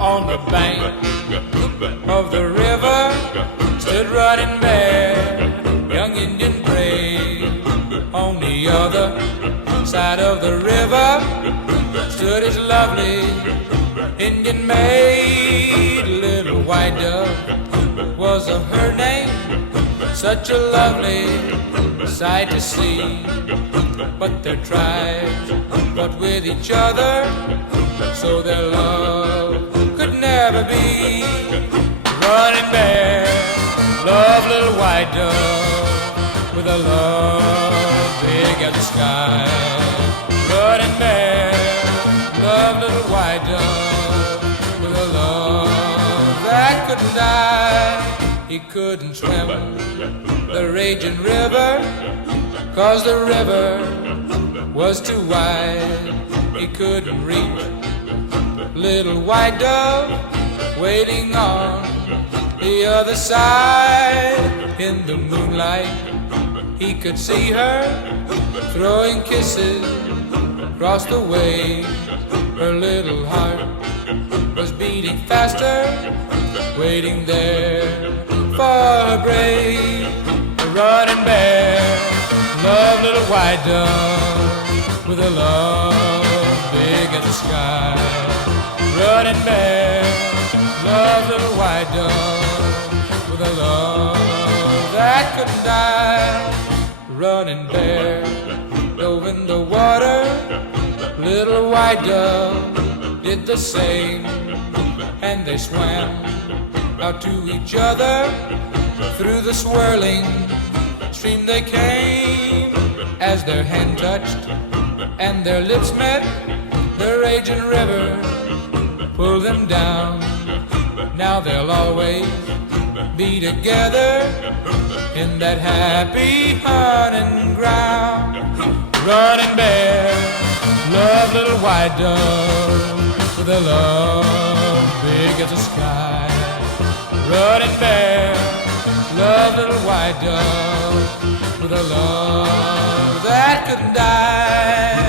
On the bank of the river stood Running Bear, young Indian brave. On the other side of the river stood his lovely Indian maid. Little White Dove was her name, such a lovely sight to see. But their tribes fought with each other, so their love could never be. Running Bear loved Little White Dove with a love big as the sky. Running Bear loved Little White Dove with a love that couldn't die. He couldn't swim the raging river, 'cause the river was too wide. He couldn't reach Little White Dove waiting on the other side. In the moonlight he could see her throwing kisses across the way. Her little heart was beating faster, waiting there for her brave. Running Bear loved Little White Dove with a love big as the sky. Running Bear loved Little White Dove with a love that couldn't die. Running Bear dove in the water, Little White Dove did the same, and they swam out to each other. Through the swirling stream they came. As their hand touched and their lips met, the raging river pulled them down. Now they'll always be together in that happy hunting ground. Running Bear loved Little White Dove with a love big as the sky. Running Bear loved Little White Dove with a love that couldn't die.